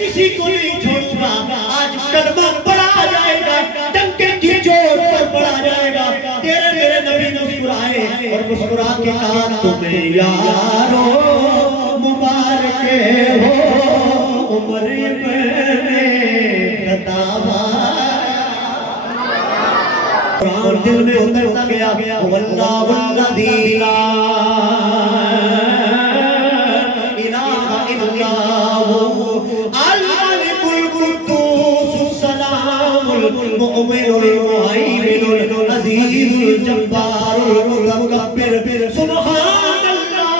किसी को नहीं छोड़ूंगा। आज कलमा पढ़ा जाएगा, डंके की चोट पर पढ़ा जाएगा। तेरे मेरे नबी मुस्कुराए और मुस्कुरा के कहा तुम्हें यारो मुबारक हो उम्र में खताबा। कुरान दिल में उतरता गया। वल्लाहु वल्लज़ी ला इलाहा इल्ला हु अल मलिकुल कुद्दूस सलामुल मुमिनुल मुहैमिनुल अज़ीज़ुल जब्बारुल मुतकब्बिर सुब्हानल्लाह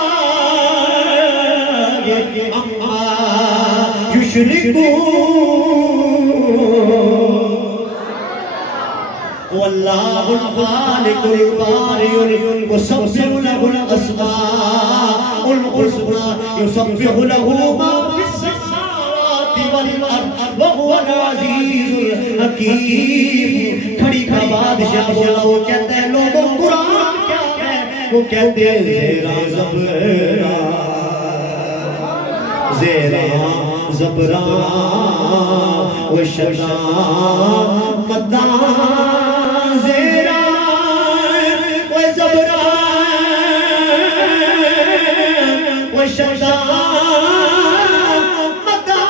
अम्मा युश्रिकून। वल्लाहुल खालिकुल बारिउल मुसब्बिहु लहुल अस्माउल हुस्ना युसब्बिहु लहू मा फिस समावाति वल अर्द व हुवल अज़ीज़ुल हकीम। खड़ी का बादशाह बोला, वो कहते हैं लोगों कुरान क्या है? वो कहते हैं ज़ेरा ज़बरा ज़ेरा ज़बरा व शदा मदा ज़ेरा व ज़बरा व शदा मदा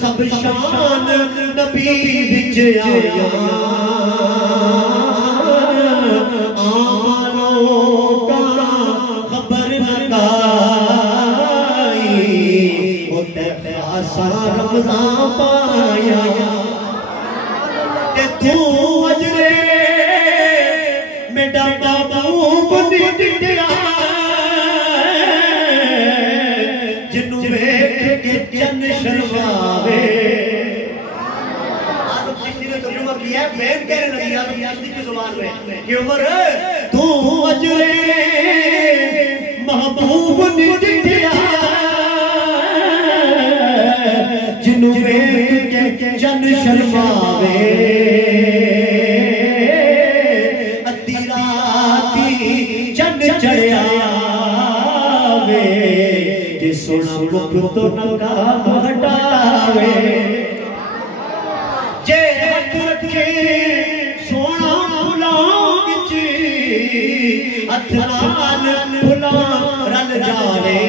सब शान नबी विच आया। रमज़ान पाया ते तू अजरे मेरा महबूब दिखया जिन्नू वेख के चन शर्मावे। आज किसी ने तर्जुमा किया है, मैं कह रही हूं याज़दी की जुबान में कि उमर तू अजरे महबूब दिखया जिन्नू वेख के चन शर्मावे। अद्धी राती चन चढ़िया वे जे सोना मुख तो नकाब हटावे। जे हथ रखे सोना फुलां विच हथ नाल फुलां रल जावे।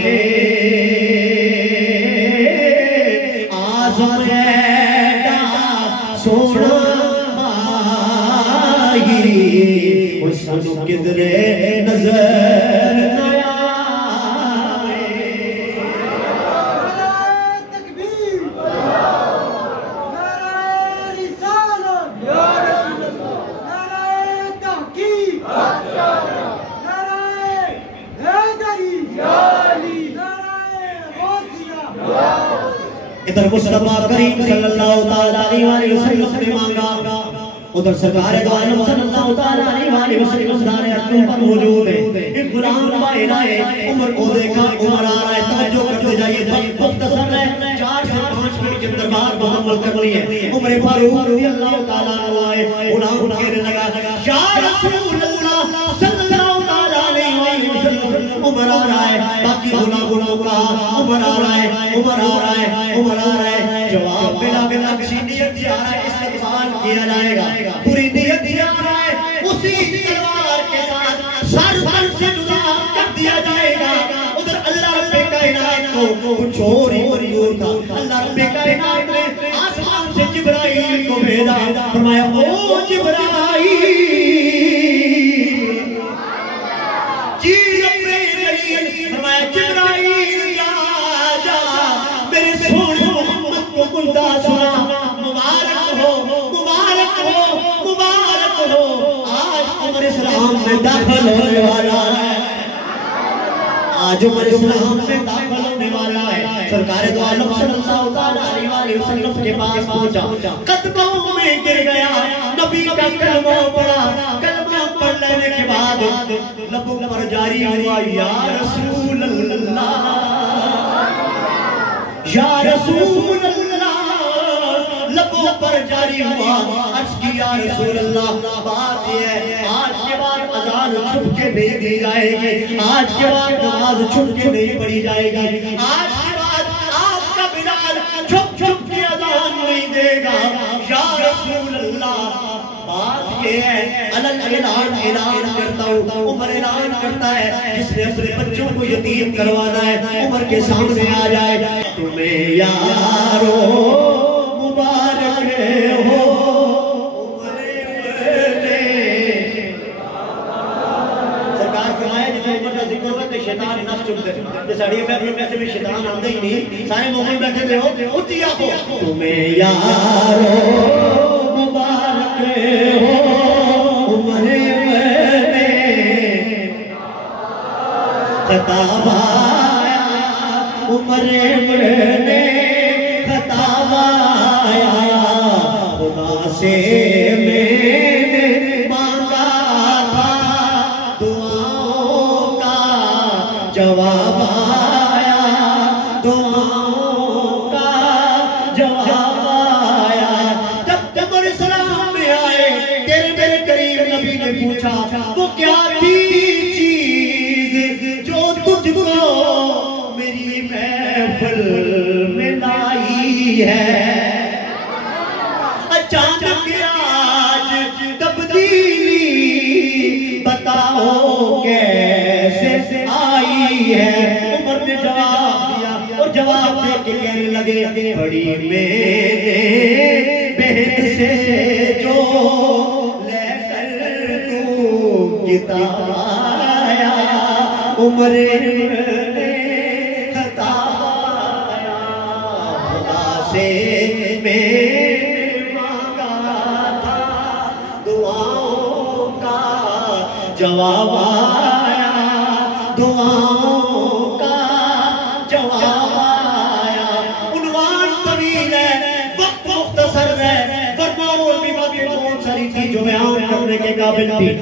सोना माही वो सानू किधरे नजर न आवे। तकबीर नारे रिसालत या रसूल अल्लाह नारे तहकीक नारे हैदरी या अली नारे गौसिया। इधर मुस्तफा करीम सल्लल्लाहु ताला अलैहि वसल्लम ने मांगा, उधर सरकार दो आलम सल्लल्लाहु ताला अलैहि वसल्लम दारे अक्तम पर मौजूद है। एक गुलाम बाहर आए, उमर को देखा, उमर आ रहा है, तवज्जो करते जाइए, मुख्तसर है 4 से 5 मिनट के दरबार मुकम्मल करनी है। उमर फारूक रज़ी अल्लाह ताला अन्हु आए, गुलाम कहने लगा या रसूल अल्लाह सल्लल्लाहु ताला अलैहि वसल्लम। उमर आ रहा है, बाकी गुलामों का उमर आ रहा है, उमर आ रहा है, उमर आ रहा है। जवाब मिला बिना किसी नियत से आ रहा है, इस्तेमाल किया जाएगा, पूरी नियत से आ रहा है, उसी तलवार के साथ सर से जुदा कर दिया जाएगा। उधर अल्लाह रब्बे कायनात को कुछ और ही मंजूर था। अल्लाह रब्बे कायनात ने आसमान से जिब्राइल को भेजा, फरमाया ओ जिब्राइल जी रब्बे जलील, फरमाया जिब्राइल जा मेरे सोने मोहम्मद को मुर्दा सुना, मुबारक हो मुबारक हो मुबारक हो, आज उमर इस्लाम में दाखिल होने वाला है, आज उमर इस्लाम में दाखिल होने वाला है। सरकार दो आलम सल्लल्लाहु अलैहि वसल्लम के पास पहुंचा, कदमों में गिर गया, नबी का कलमा पढ़ा, कलमा पढ़ लेने के बाद लबों पर जारी हुआ या रसूल अल्लाह या रसूल अल्लाह, लबों पर जारी हुआ, अर्ज़ किया रसूल अल्लाह बात ये है आज के बाद अज़ान अजान छुप के नहीं दी जाएगी, आज के बाद नमाज छुप के नहीं पढ़ी जाएगी, आज के बाद आपका बिलाल छुप छुप के अजान नहीं देगा। या रसूल अल्लाह, बात ये है, अलग ऐलान करता हूँ, उमर ऐलान करता है, जिसने अपने बच्चों को यतीम करवाना है उमर के सामने आ जाए, तुम्हें यारो मुबारक हो उमर ने। सरकार फरमाया जिस उमर का जिक्र हुआ तो शैतान नफ्स चुप गए, तो साड़ी में से भी शैतान आते ही नहीं, सारे मोमिन बैठे थे हो उच्ची आंखों, तुम्हें यारो मुबारक हो उमर ने खताबाया, उमर ने खताबाया, खुदा से मैंने मांगा था दुआओं का जवाब आया, दुआओं का जवाब आया। जब उमर सलाम में आए, तेरे मेरे करीब नबी ने पूछा वो क्या थी चीज जो तुझको मेरी महफिल में लाई है। अचानक आज तब्दीली बताओ कैसे आई है। उमर ने जवाब दिया और जवाब दे के कहने लगे, बड़ी मेरे बहन से जो लेकर तू किताब आया, उमर ने खताब आया, खुदा से मैंने मांगा था दुआओं का जवाब आया, दुआओं का जवाब आया। उन्वान तवील है, वक्त मुख्तसर है, वरना और भी बातें बहुत सारी थी जो बयान करने के काबिल थी।